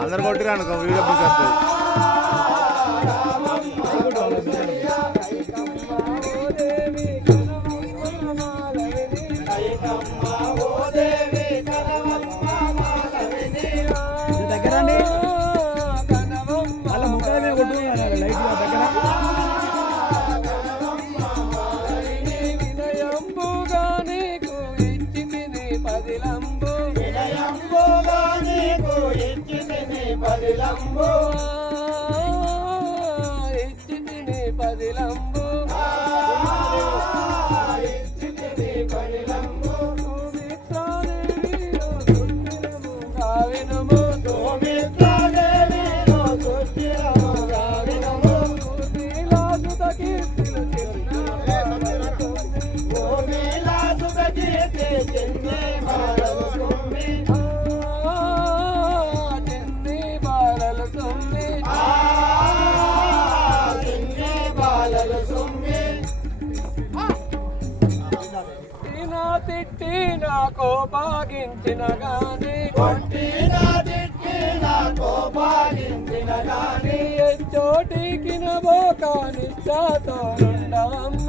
అందరు కొట్టిరా అనుకో video book వస్తుంది. కోపాగించిన గాని కోపాగించిన గాని చోటికి నోకాని చాతోండవమ్మ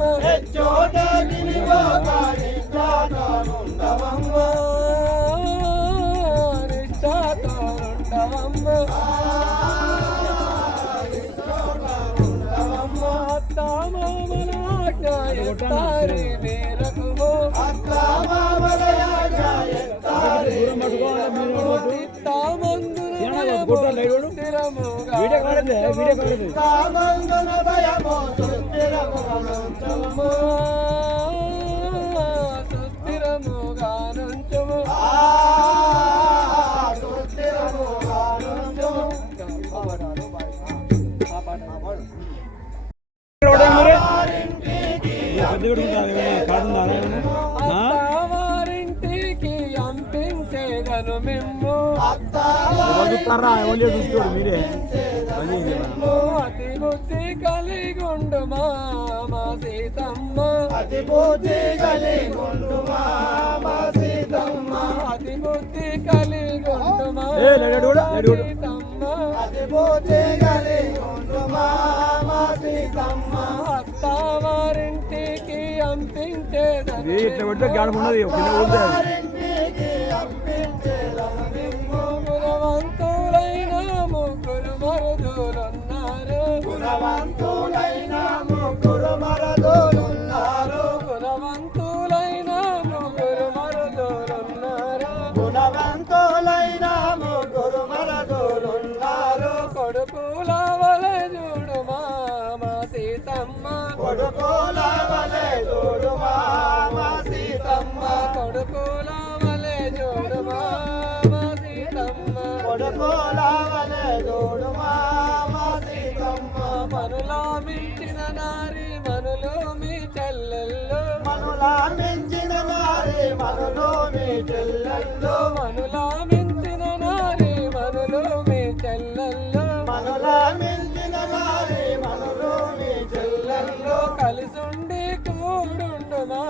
చోటికి నోకాని చాతోండవమ్మ చాతోండవమ్మ అత్తామామల ఆజ్ఞాయతారి మేరకుమో వారింటికి అంపించేదను మేము మీరే అతి బుద్ధి కలిగుండు మా సీతమ్మ అతి బుద్ధి కలిగుండు మా సీతమ్మ అతి బుద్ధి కలిగుండు మా సీతమ్మ అతి బుద్ధి కలిగుండు మా సీతమ్మ అత్తవారింటికి అంపించేదని ఇట్లా పెడితే గాడి ఉన్నది గుణవంతులైన ముగ్గురు మరుదులున్నారు గుణవంతులైన ముగ్గురు మరుదులున్నారు గుణవంతులైన ముగ్గురు మరుదులున్నారు గుణవంతులైన ముగ్గురు మరుదులున్నారు కొడుకుల వలె చూడు మా సీతమ్మ కొడుకుల వలె చూడు మా సీతమ్మ కొడుకుల వలె చూడు మా సీతమ్మ కొడుకుల వలె చూడు మా సీతమ్మ మనులా మించిన నారి మనులు మీ చెల్లెళ్ళు మనులా మించిన నారి మనులు మీ చెల్లెళ్ళు మనులా మించిన నారి మనులు మీ చెల్లెళ్ళు మనులా మించిన నారి మనులు మీ చెల్లెళ్ళు కలిసుండి కూడుండు మా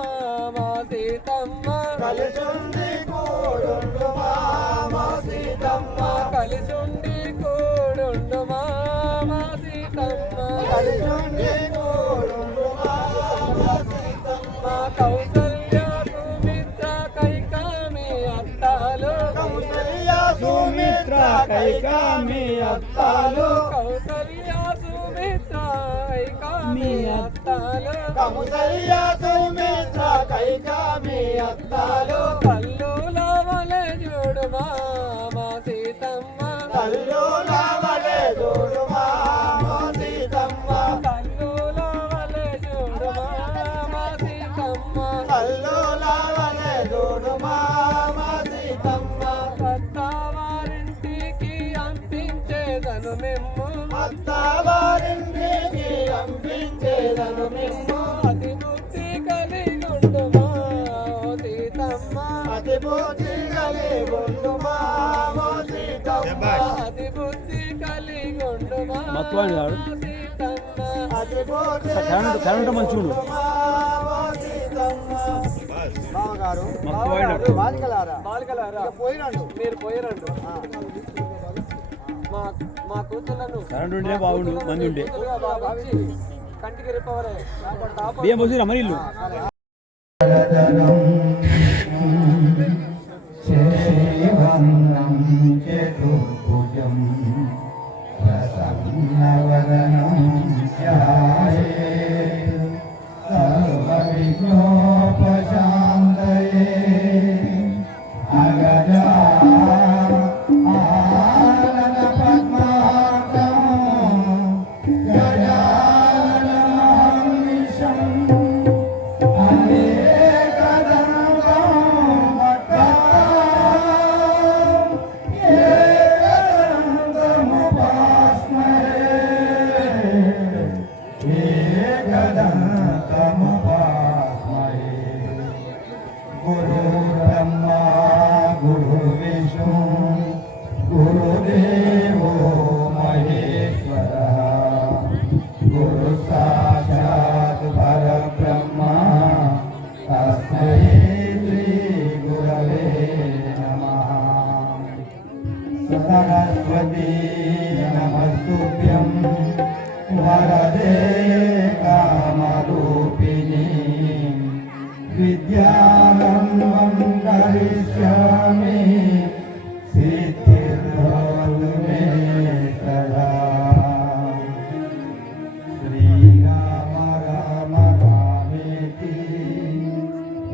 సీతమ్మ కలిసుండి కూడుండు మా సీతమ్మ కలిసుండి కూడుండు మా సీతమ్మ కలిసుండి కూడుండు మా సీతమ్మ కౌసల్య సుమిత్ర కైకామి అత్తాలు కౌసల్య సుమిత్ర కైకామి అత్తాలు కౌసల్య సుమిత్ర కైకామి అత్తాలు కౌసల్య సుమిత్ర కైకామి అత్తాలు కల్లుల వలె వేదను మిమ్ము అతి బుద్ధి కలిగుండుమా ఓ సీతమ్మ అతి బుద్ధి కలిగుండుమా ఓ సీతమ్మ అతి బుద్ధి కలిగుండుమా మత్వాని వాడు. సీతమ్మ అతి బుద్ధి కరెంట్ మంచిగుండు. ఓ సీతమ్మ బావగారు మత్వాయినట్టు. బాలికలారా బాలికలారా ఇక పోయిరండు మీరు పోయిరండు మా కూతుళ్ళను కరెంట్ ఉంటే బాగుండు, మంది ఉంటే. కూతురుగా భావించి కంటికి రెప్పవలే కాపాడు. బియ్యం పోసి రమ్మని ఇల్లు. శ్రీవన్నం చతుర్భుజం ప్రసన్నవదనం ధ్యాయే సర్వవిఘ్నోపశాంతయే అగజా ఆనన పద్మార్కం గజాననమహర్నిశం गुरु ब्रह्मा गुरु विष्णु गुरुदेवो महेश्वरः गुरु साक्षात् परब्रह्मा तस्मै श्री गुरवे नमः सरस्वती नमस्तुभ्यं वरदे कामरूपिणी विद्यारम्भं करिष्यामि सिद्धिर्भवतु मे सदा श्रीराम राम रामेति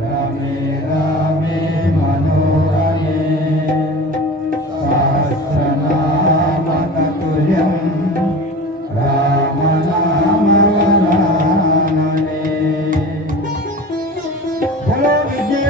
रमे रामे मनोरमे सहस्रनाम तत्तुल्यं राम नाम वरानने बोलो विजय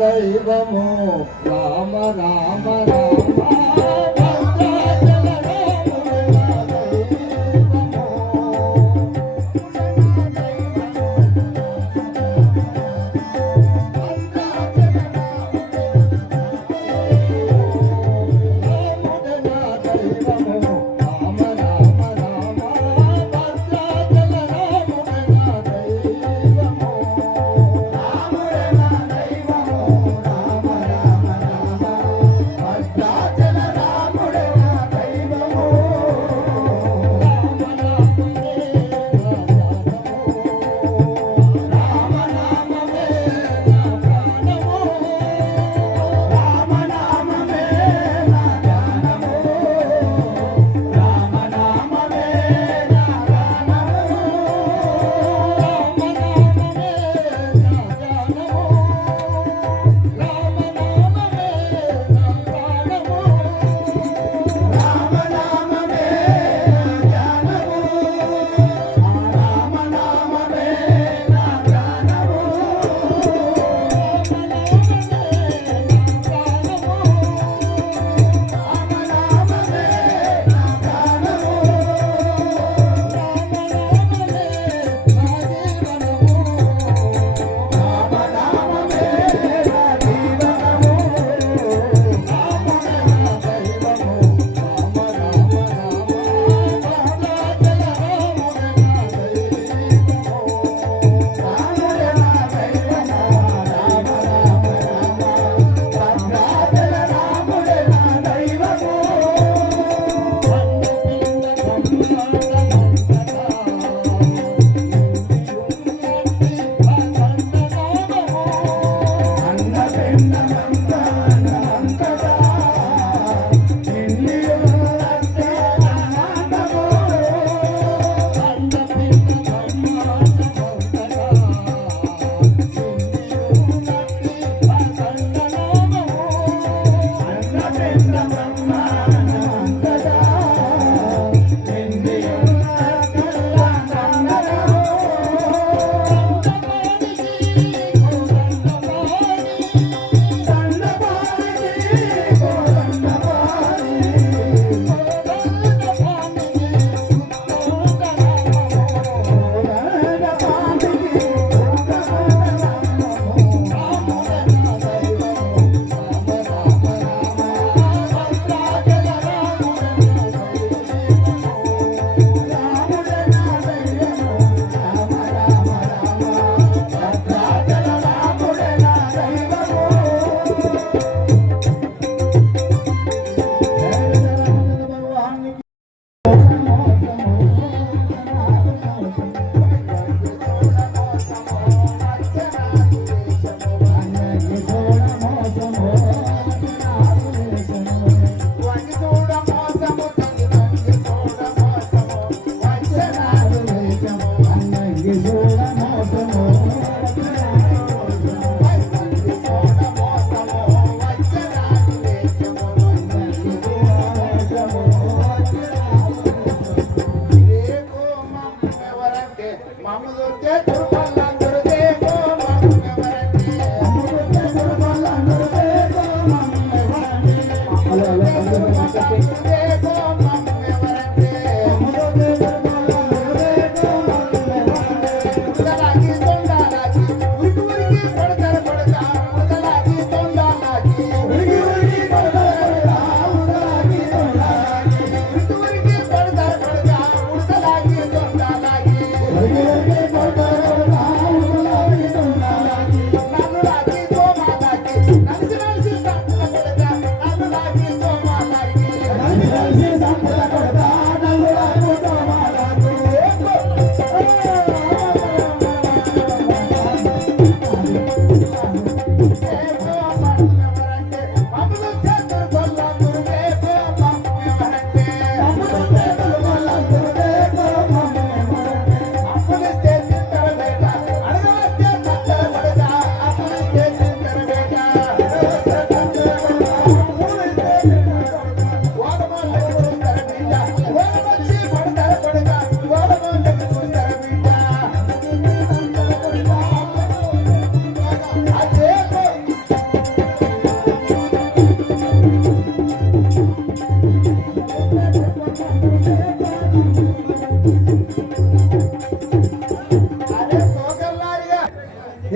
దైవము రామ రామ రామ భద్రాచల రాముడు నా దైవము. రాముడు నా దైవము రామ రామ రామ భద్రాచల రాముడు నా దైవము. రాముడు నా దైవము రామ రామ రామ భద్రాచల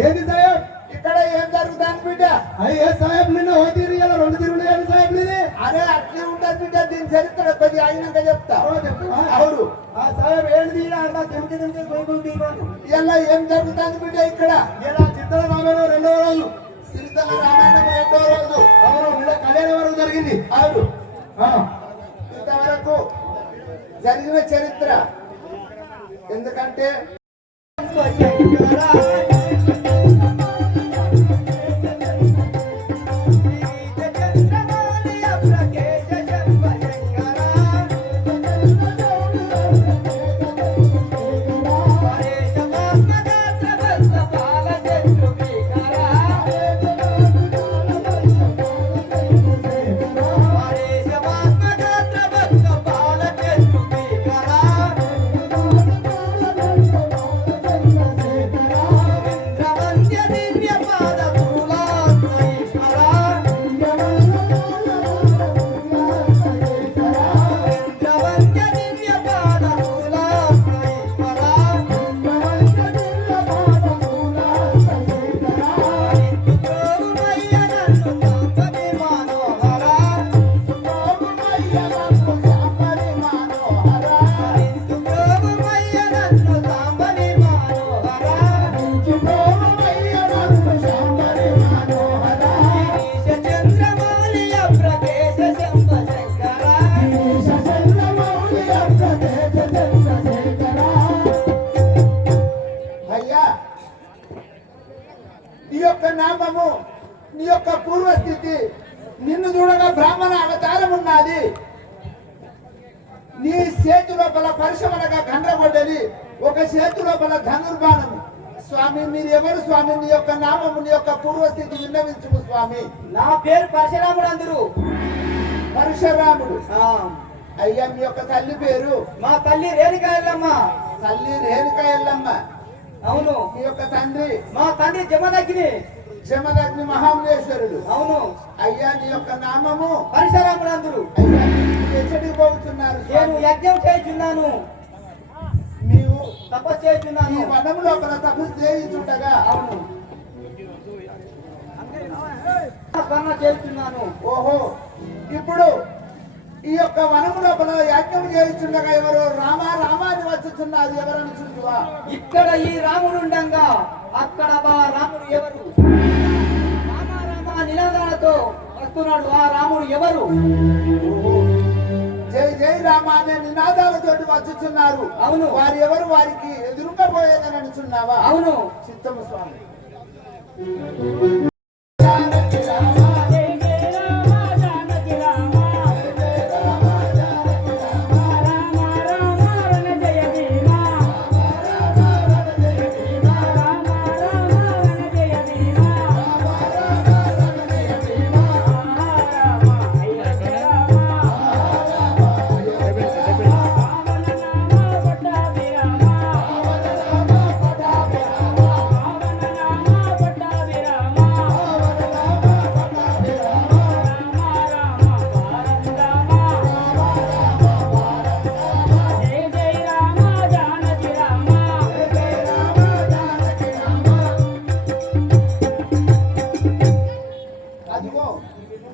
ఏది సాహెబ్ ఇక్కడ ఏం జరుగుతుంది బిడ్డ? అయ్యే సాహెబ్ నిన్న ఓ తీరు ఇలా రెండు తీరులు ఏమి సాహెబ్ నీది? అరే అట్లే ఉంటుంది బిడ్డ, దీని చరిత్ర కొద్దిగా అయినాక చెప్తా. అవును ఆ సాహెబ్ ఏంటి అలా తింకి ఇలా ఏం జరుగుతుంది బిడ్డ? ఇక్కడ ఇలా చిత్తల రామాయణం రెండవ రోజు, చిత్తల రామాయణం రెండవ రోజు అవును ఇలా కళ్యాణ వరకు జరిగింది. అవును ఇంతవరకు జరిగిన చరిత్ర ఎందుకంటే నీ యొక్క నామము, నీ యొక్క పూర్వస్థితి, నిన్ను చూడగా బ్రాహ్మణ అవతారం ఉన్నది. నీ చేతి లోపల పరిశమనగా గండ్రగొడ్డలి, ఒక చేతి లోపల ధనుర్బాణము. స్వామి మీరు ఎవరు స్వామి? నీ యొక్క నామము, నీ యొక్క పూర్వస్థితి విన్నవించుము స్వామి. నా పేరు పరశురాముడు అందరు. పరశురాముడు. ఆ, అయ్యా మీ యొక్క తల్లి పేరు? మా తల్లి రేణుకా ఎల్లమ్మ. తల్లి రేణుకా ఎల్లమ్మ. అవును. మీ యొక్క తండ్రి? మా తండ్రి జమదగ్ని. జమదగ్ని మహామలేశ్వరుడు. అవును. అయ్యా నీ యొక్క నామము? పరశురాములందురు. అయ్యా మీరు ఎక్కడికి పోతున్నారు? నేను యజ్ఞం చేస్తున్నాను, నీవు తపస్సు చేస్తున్నాను. ఈ వనం లోపల తపస్సు చేయించుండగా. అవును. స్మరణ చేస్తున్నాను. ఓహో, ఇప్పుడు ఈ యొక్క వనము లోపల యాజ్ఞం చేయించుండగా ఎవరు రామా రామాని వచ్చుతున్నారు, ఎవరని చూడువా? ఇక్కడ ఈ రాముడు ఉండంగా అక్కడ బా రాముడు ఎవరు? రామ రామ నినాదాలతో వస్తున్నాడు. ఆ రాముడు ఎవరు? ఓహో, జై జై రామ అనే నినాదాలతోటి వచ్చుతున్నారు. అవును. వారు ఎవరు? వారికి ఎదురుగా పోయేదని అనుచున్నావా? అవును. చిత్తము స్వామి.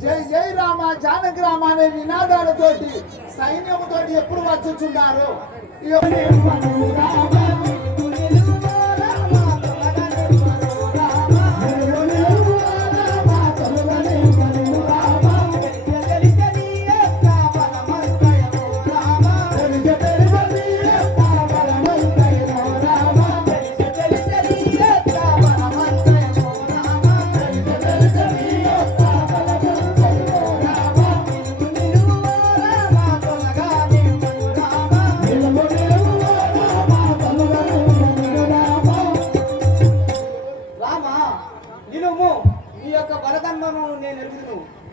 జై జై రామ జానకి రామ అనే నినాదాలతోటి సైన్యముతోటి ఎప్పుడు వచ్చుచున్నారు?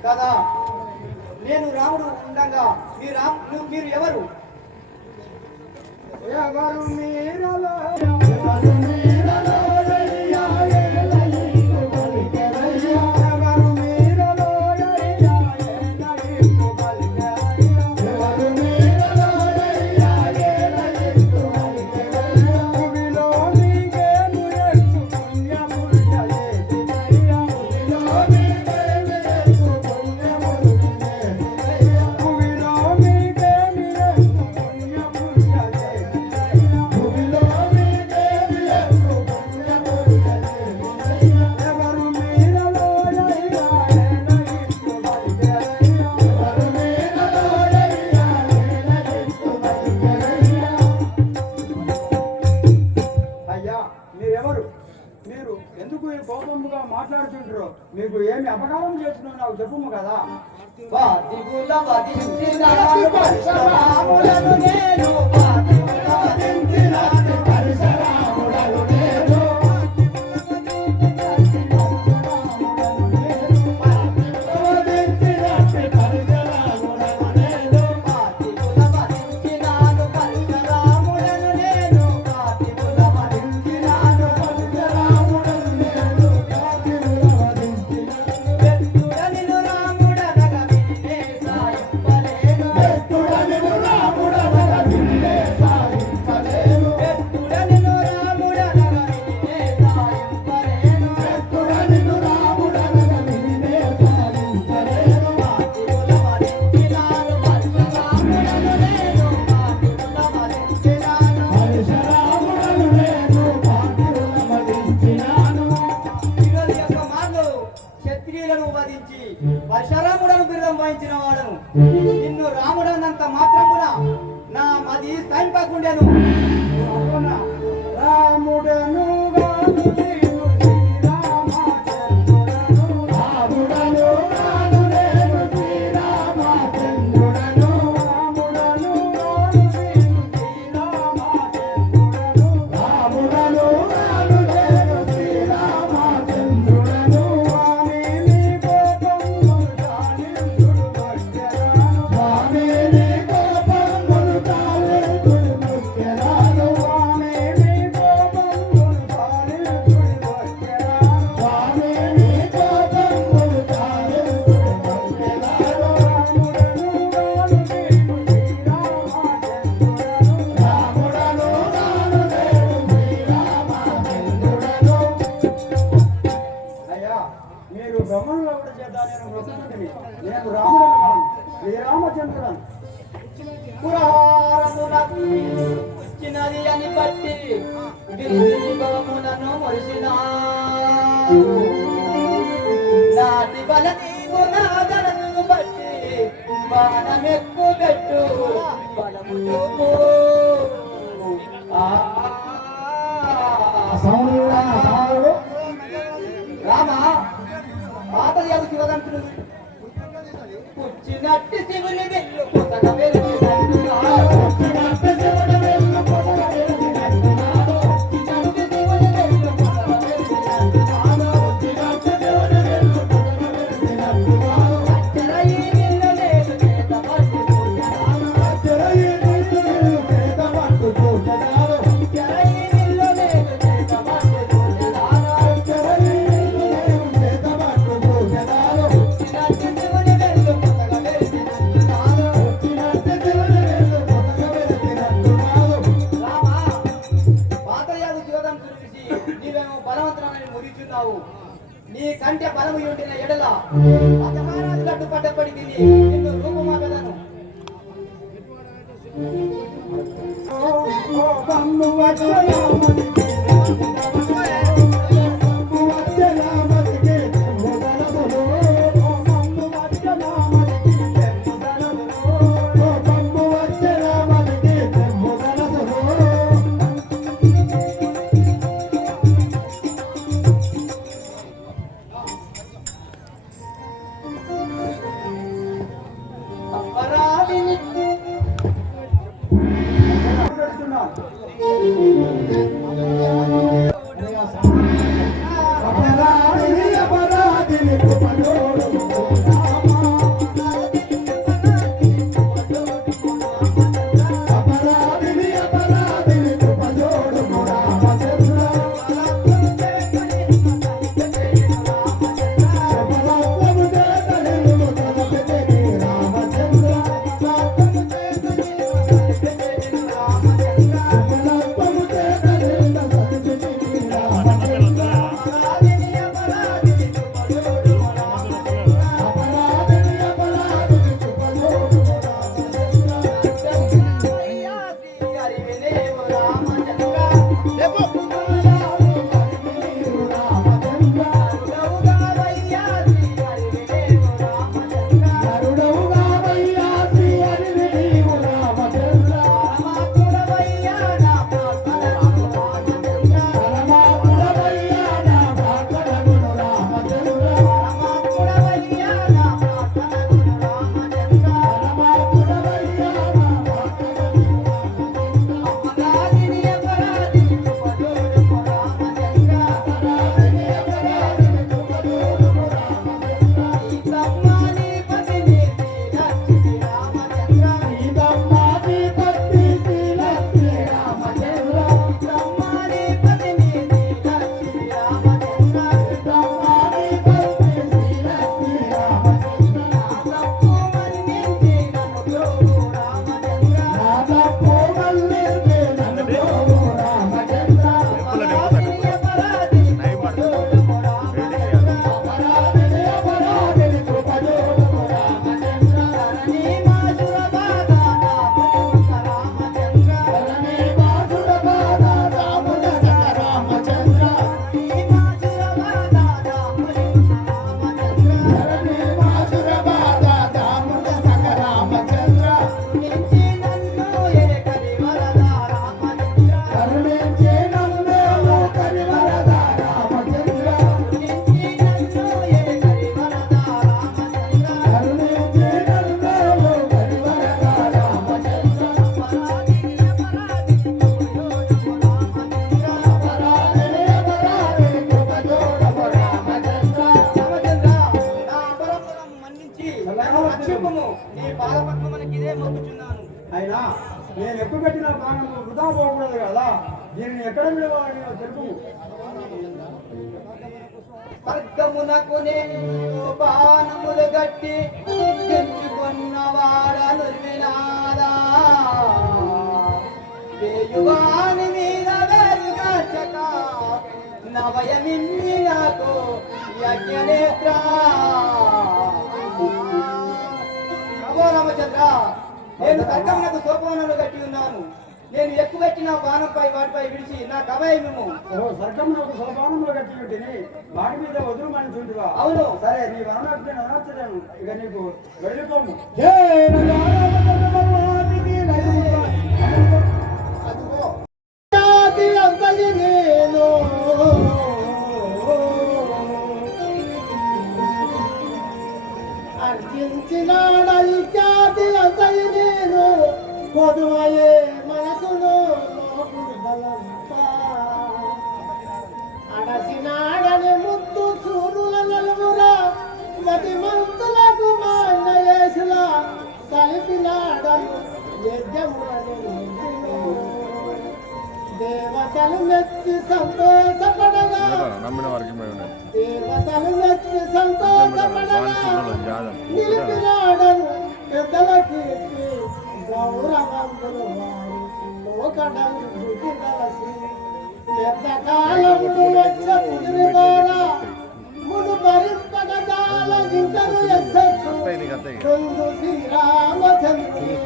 కదా, నేను రాముడు ఉండగా మీరు ఎవరు? ఎవరు మీరలో మాట్లాడుతుంటారు? మీకు ఏమి అపకారం చేస్తున్నావు నాకు చెప్పుము కదా. పరశురాముడను బిరుదం వహించిన వాడను. నిన్ను రాముడన్నంత మాత్రమున నా మది సైంపకుండెను. రాముడను రామచంద్రుడు పురహారమునకు వచ్చినది అని బట్టి గిరిగిరి గోములను మొలిసిన నాటి బల నీవు నాదరను బట్టి బాణమెక్కు పెట్టు బలము చూపు రామ పాతయాలు శివదంతుడు కూర్చున్నట్టు శివుని వెళ్ళు కొత్తగా నీ కంటే బలము ఉండిన ఎడల అతమారాజు కట్టుపడ్డప్పటికి నిన్ను రూపమాగలను అయినా నేను ఎక్కువ పెట్టిన ప్రాణము వృధా పోకూడదు కదా, దీనిని ఎక్కడ విడవాలని తెలుపు. స్వర్గమునకు నేను బాణములు గట్టి తెచ్చుకున్నవాడను వినాదా, వేయువాని మీద వేరుగాచక నవయమిన్ని నాకు యజ్ఞనేత్ర. రామచంద్ర నేను స్వర్గమునకు సోపానాలు కట్టి ఉన్నాను. నేను ఎక్కువెక్కిన బాణంపై వాటిపై విడిచి నా కవయము స్వర్గమునకు సోపానంలో కట్టి ఉంటుంది వాటి మీద వదులు మనిషిగా. అవును. సరే నీ వరణాన్ని అనర్చలేను, ఇక నీకు వెళ్ళిపోము. అర్జించినాడలి జాతి అంతయి నేను పొదువయే మనసులో లోకుడు బలంతా అడసినాడని ముద్దు సూరుల నలుగురా మతి మంతులకు మాన్యయేసుల కలిపినాడను యజ్ఞములని దేవతలు మెచ్చి సంతోషపడగా నమ్మిన వారికి మేము ఉన్నాం. దేవతలు మెచ్చి సంతోషపడగా నిలిపినాడను పెద్దల కీర్తి గౌరవంతులు వారు లోకడలు గుడి కలసి పెద్ద కాలము వచ్చ కుదిరిగోరా మును భరింపగజాల గింటను ఎస్సెట్టు కొందు శ్రీరామచంద్రుని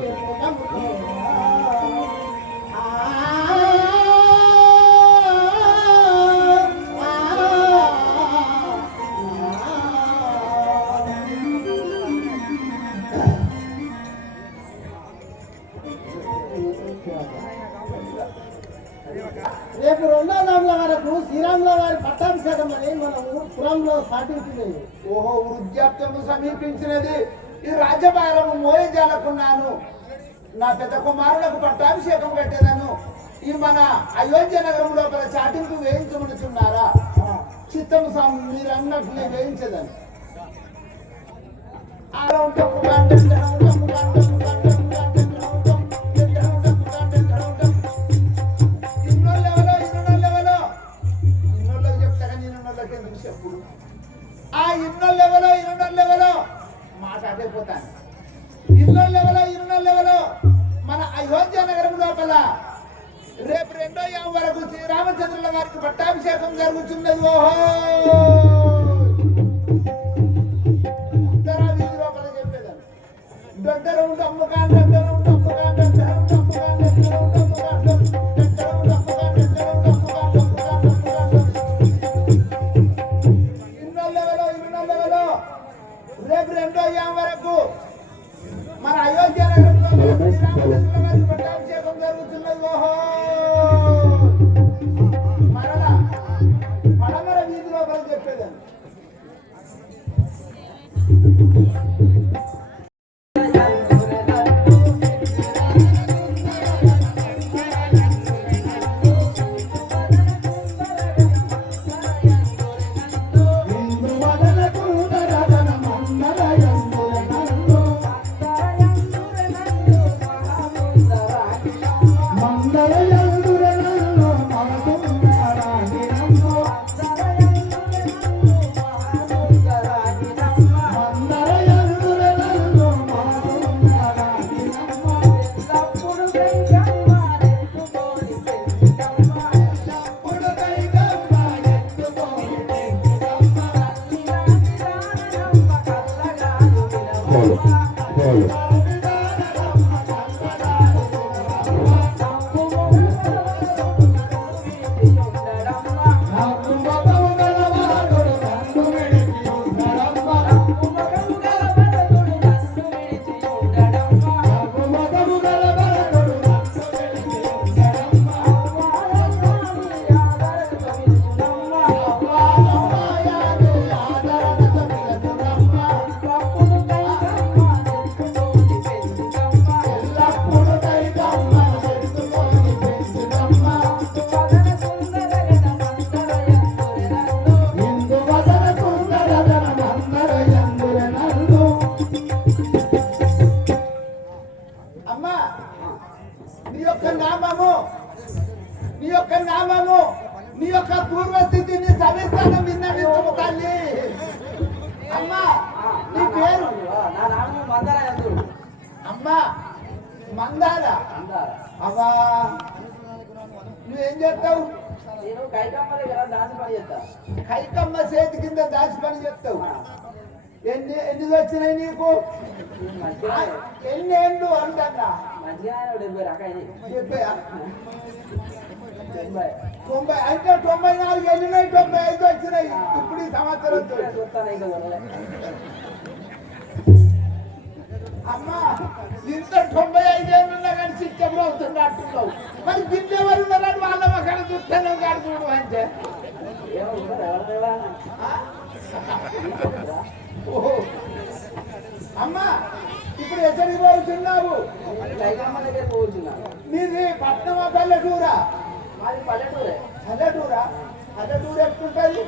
రేపు 2వ రాముల వరకు శ్రీరాముల వారి పట్టాభిషేకం అని మనం పురంలో సాటించినది. ఓహో, వృద్ధాప్యము సమీపించినది. ఈ రాజ్యభారము మోయజాలకున్నాను. నా పెద్ద కుమారులకు పట్టాభిషేకం కట్టేదను. ఈ మన అయోధ్య నగరం లోపల చాటింపు వేయించమనుచున్నారా? చిత్తము మీరు అన్నట్లే వేయించదని. ఆ ఇన్నోళ్ళెవలో మాట్లాడలేకపోతాను. ఇన్నోళ్ళెవలో మన అయోధ్య నగరం లోపల రేపు 2వ యామ వరకు శ్రీరామచంద్రుల వారికి పట్టాభిషేకం జరుగుతున్నది. ఓహో, ఉత్తరా వీధి లోపల చెప్పేదాన్ని. రేపు 2వ యామ వరకు మన అయోధ్య నగరంలో శ్రీరామచంద్రుల వారికి పట్టాభిషేకం జరుగుతున్నది. ఓహో, మరలా పడమర వీధి లోపల చెప్పేదాన్ని. నీ యొక్క పూర్వస్థితిని సవిస్తానం విన్నవించము తల్లి. అమ్మా, నీ పేరు? అమ్మా మందార. అమ్మా, నువ్వేం చేస్తావు? కైకమ్మ చేతి కింద దాచి పని చేస్తావు. ఎన్ని వచ్చినాయి నీకు? ఎన్ని ఏళ్ళు అంటన్నా? 90 అయితే 94 వెళ్ళినాయి, 95 వచ్చినాయి ఇప్పుడు ఈ సంవత్సరం. అమ్మా ఇంత 95 ఏళ్ళు ఉన్నా కానీ చిత్తంలో అవుతున్నట్టున్నావు. మరి గిన్నె ఎవరు ఉన్నారని వాళ్ళ అక్కడ చూస్తాను కాదు చూడు అంటే. ఓహో అమ్మా ఇప్పుడు ఎక్కడికి పోతున్నావు? మీది పట్నమా పల్లెటూరా? అది పల్లెటూరే. పల్లెటూరా? పల్లెటూరు ఎట్లుంటుంది?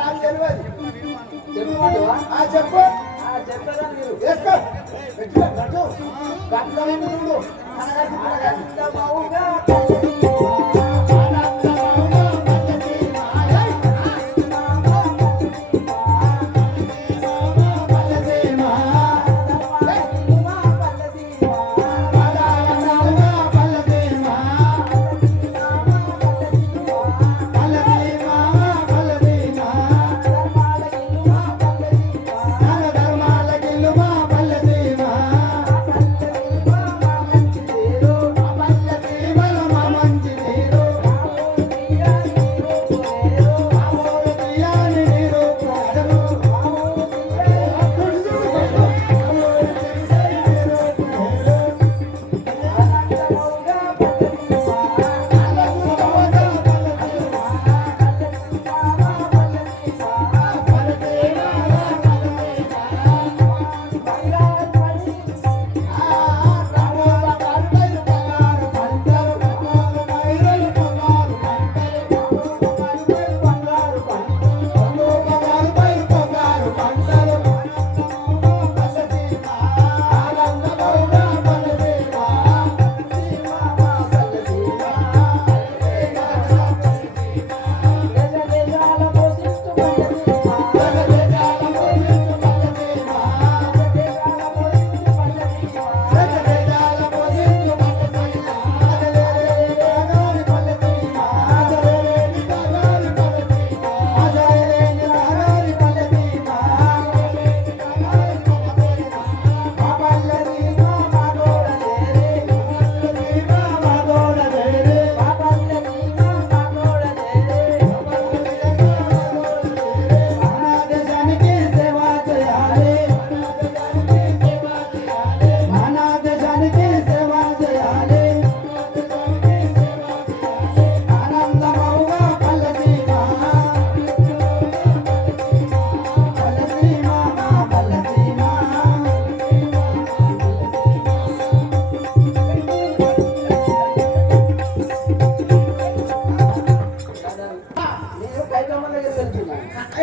నాకు తెలియదు. చెప్పు. చెప్తారా మీరు? వేసుకో గట్ల చూడు.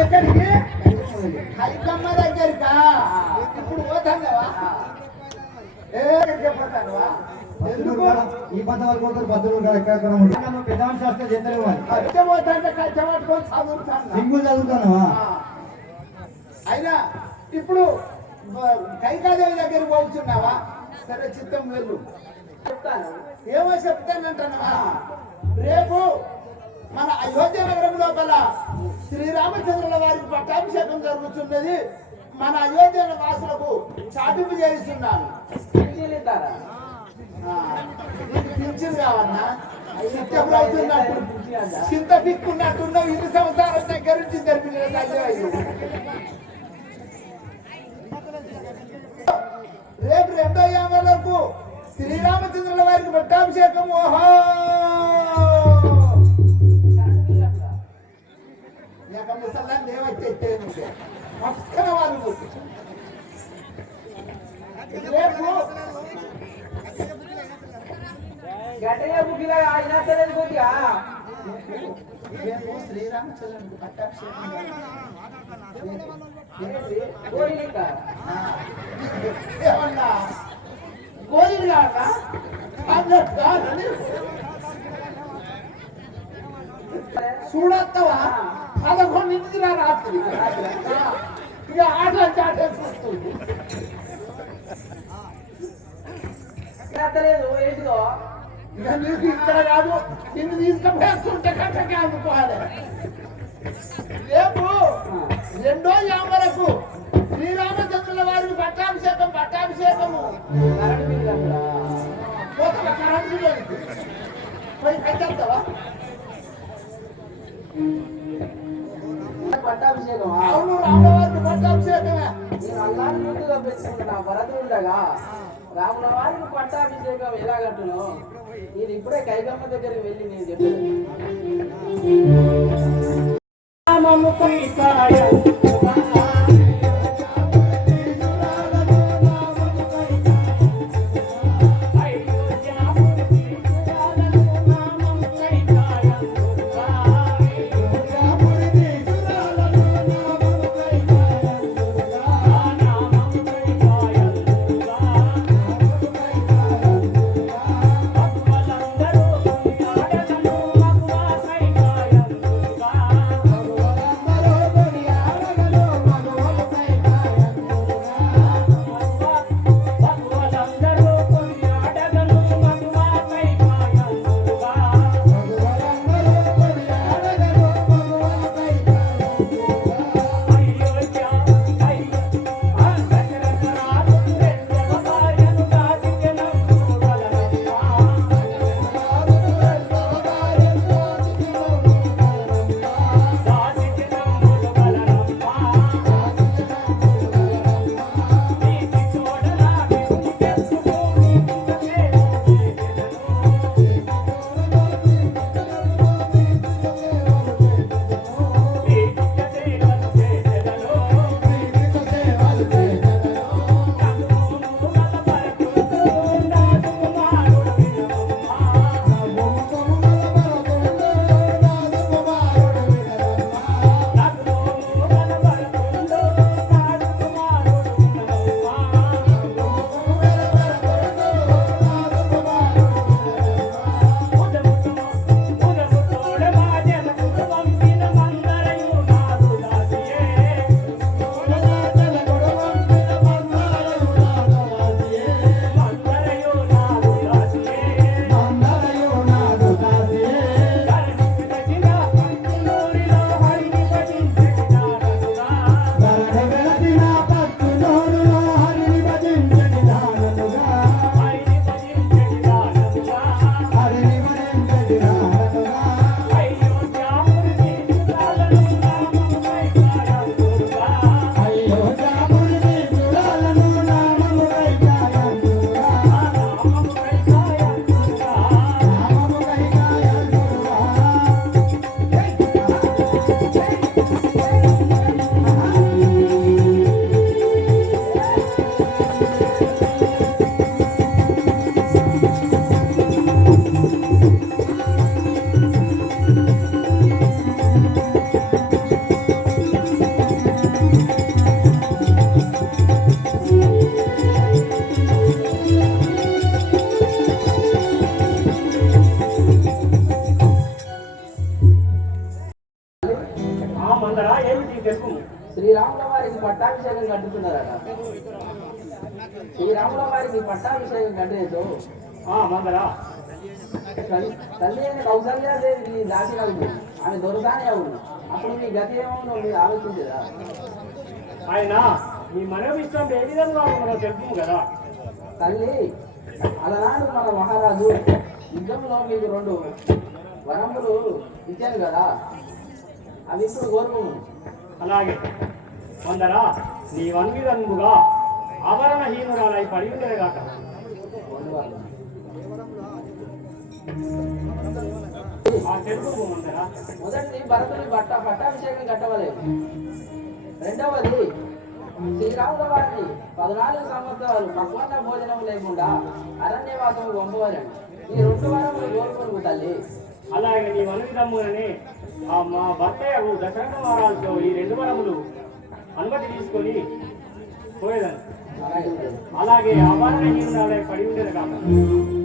ఎక్కడికి? హైకమ్మ దగ్గరికా? ఇప్పుడు పోతావా? చెప్పతావా? ఎందుకు ఈ పంట వరకు పద్ధతులు ఎక్కడ పెద్ద శాస్త్రం చెందలేవు కచ్చబోతాంటే కచ్చబట్టుకొని చదువుతాను. సింగులు చదువుతానవా? అయినా ఇప్పుడు కైకాదేవి దగ్గరికి పోతున్నావా? సరే చిత్తం వెళ్ళు. ఏమో చెప్తానంటున్నావా? రేపు మన అయోధ్య నగరం లోపల శ్రీరామచంద్రుల వారికి పట్టాభిషేకం జరుగుతున్నది. మన అయోధ్య వాసులకు చాటింపు చేయిస్తున్నాను. పింఛన్ కావన్నా? నిత్యం అవుతున్నట్టు చింత పిక్కున్నట్టున్నావు. 2 సంవత్సరాల దగ్గర నుంచి జరిపిన రేపు 2వ యామలకు శ్రీరామచంద్రుల వారికి పట్టాభిషేకం. ఓహో ముసల్లాన్ని దేవైతే పక్కన వాళ్ళు రేపు గట్టిగా బుక్కిలా ఆయన తెలియదు కొద్దిగా. రేపు శ్రీరామచంద్రునికి పట్టాభిషేకం. ఏమన్నా గోళీలు కాదా అన్నట్టు చూడొస్తావా? 11ంటికి రాత్రి ఇక ఆటలు చాటే చూస్తుంది. లేదు ఏంటిదో ఇక నీకు ఇక్కడ కాదు, నిన్ను తీసుకుపోతుంటే కట్టకే అందుకోవాలి. రేపు 2వ యామరకు శ్రీరామచంద్రుల వారికి పట్టాభిషేకము కరెంట్ బిల్ కట్టరా? పోతావా కరెంటు బిల్లుకి? పోయి కట్టేస్తావా? పట్టాభిషేకమా? అవును, రాముల వారికి పట్టాభిషేకమే. నేను అల్లాని ముందుగా పెంచుకుంటున్నా భరతుడుండగా రాముల వారికి పట్టాభిషేకం ఎలా కట్టును? నేను ఇప్పుడే కైకమ్మ దగ్గరికి వెళ్ళి నేను చెప్పాను. శ్రీరాముల వారికి పట్టాభిషేకం కట్టుతున్నారట. శ్రీరాముల వారికి పట్టాభిషేకం కట్టేదో తల్లి అయిన కౌసల్యాదేవి దాచినవును, ఆమె దొరసానే అవును. అప్పుడు మీ గతి ఏమో మీరు ఆలోచించదా? ఆయన మీ మనోవిష్టం ఏ విధంగా మనం తెలుపు కదా తల్లి. అలనాడు మన మహారాజు యుద్ధంలో మీకు 2 వరములు ఇచ్చాను కదా, అవి ఇప్పుడు కోరుకోము. అలాగే వందరా నీ వన్విధముగా ఆభరణహీనురాలై పడి ఉండేగాక. ఆ తెలుపు వందరా మొదటిది భరతుని పట్టాభిషేకం కట్టవలేదు. రెండవది శ్రీరాముల వారిని 14 సంవత్సరాలు పక్వాన్న భోజనం లేకుండా అరణ్యవాసం పంపవారండి. ఈ 2 వారములు కోరుకోను తల్లి. అలాగే నీ వన్విధములని మా భర్త దశరథ మహారాజుతో ఈ 2 వరములు అనుమతి తీసుకొని పోయేదాన్ని. అలాగే ఆభరణహీనురాలై పడి ఉండేది కాక.